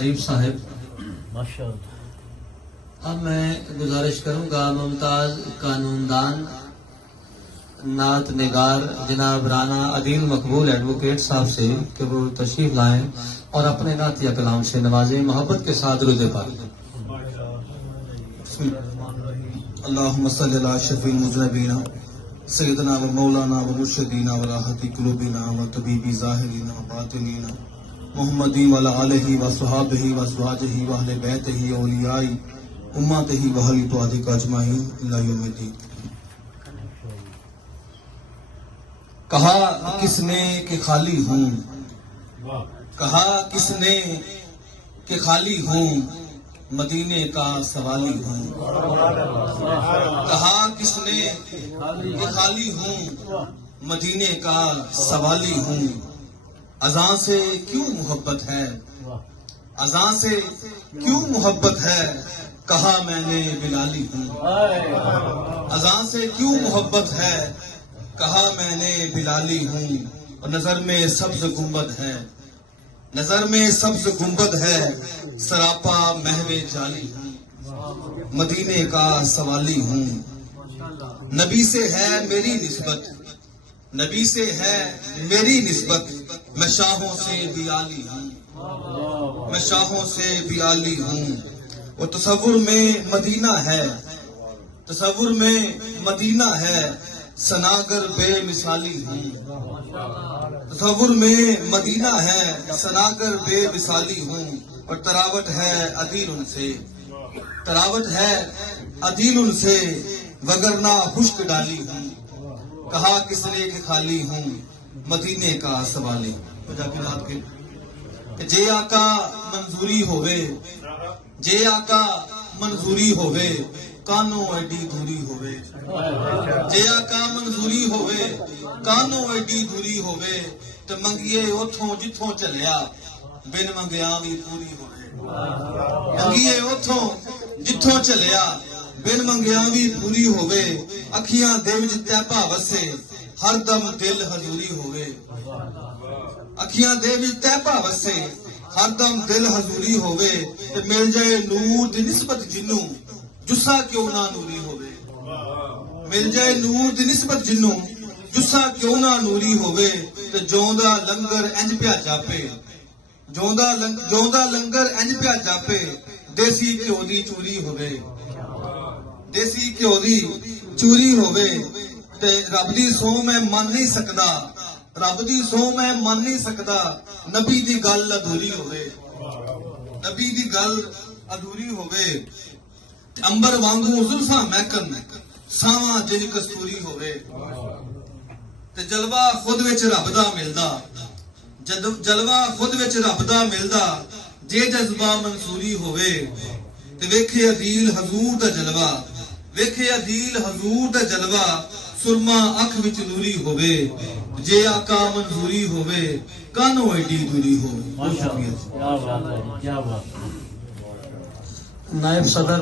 आरिफ साहब। माशाअल्लाह। अब मैं गुजारिश करूंगा मुमताज कानूनदान नात निगार जनाब राना अदील मकबूल एडवोकेट साहब से कि वो तशरीफ लाएं और अपने नातिया कलाम से नवाजें, मोहब्बत के साथ रुज़े पर। अल्लाहुम्मा सल्लि अला शफ़ील मुज़नबीना सय्यदना व मौलाना व मुर्शिदीना व राहती कुलूबिना व तबीबी ज़ाहिरीना व बातिनीना मुहम्मदी व अला आलिहि व सहाबिहि व अज़वाजिहि व अहले बैतिहि व औलियाई उम्मतिहि व अहली तौहीद अजमाईन इला यौमिद्दीन। कहा किसने कि खाली हूँ, कहा किसने कि खाली हूँ, मदीने का सवाली हूँ। कहा किसने कि खाली हूँ, मदीने का सवाली हूँ। अज़ां से क्यों मोहब्बत है, अज़ां से क्यों मोहब्बत है, कहा मैंने बिलाली हूँ। अज़ां से क्यों मोहब्बत है, कहा मैंने बिलाली हूँ। और नजर में सब्ज गुंबद है, नजर में सब्ज गुंबद है, सरापा महवे जाली हूँ। मदीने का सवाली हूँ। नबी से है मेरी निस्बत, नबी से है मेरी निस्बत, मैं शाहों से भी आली हूँ, मैं शाहों से भी आली हूँ। वो तसव्वुर में मदीना है, तसव्वुर में मदीना है, सनागर बेमिसाली हूँ। तसव्वुर में मदीना है, सनागर बेमिसाली हूँ। और तरावट है अदील उनसे, तरावट है अदील उनसे, वगरना खुश्क डाली हूँ। कहा किसने कि खाली हूँ, मदीने का सवाली। तो जाके रात के जे आका मंजूरी होवे, जे आका मंजूरी होवे, कानों एडी दूरी होवे। जे आका मंजूरी होवे, कानों एडी दूरी होवे, ते मंगिए उथों जिथों चलिया, बिन मंगिया भी पूरी होवे। मंगिए उथों जिथों चलिया, बिन मंगिया भी पूरी होवे। अखियां दे विच तैबा वसे, हर दम दिल हजूरी होवे। अखियां दे विच तैबा वसे, हर दम दिल हजूरी होवे। ते मिल जाए नूर दी निस्बत जिन्नू, जुस्सा क्यों ना नूरी होवे। मिल जाए नूर दी निस्बत जिन्नू, जुस्सा क्यों ना नूरी होवे। ते जोंदा लंगर इंज पिया जापे, जोंदा लंगर इंज पिया जापे, देसी घ्यो दी चूरी होवे, देसी घ्यो दी चूरी होवे। ते रब दी सौं मैं मन नहीं सकदा, रब दी सौं मैं मन नहीं सकदा, नबी दी गल अधूरी होवे, नबी दी गल अधूरी होवे। अंबर वांगू जुल्फा महकन, सावा जिन कस्तूरी होवे। ते जलवा खुद विच रब दा मिलदा, जलवा खुद विच रब दा मिलदा, जे जज्बा मंसूरी होवे। ते वेखे अदील हजूर दा जलवा, वेखे अदील हजूर दा जलवा, सुरमा अख विच नूरी होवे। जे आका मंजूरी होवे, कानों एडी दूरी होवे। माशाअल्लाह, क्या बात है, क्या बात है। नायब सदर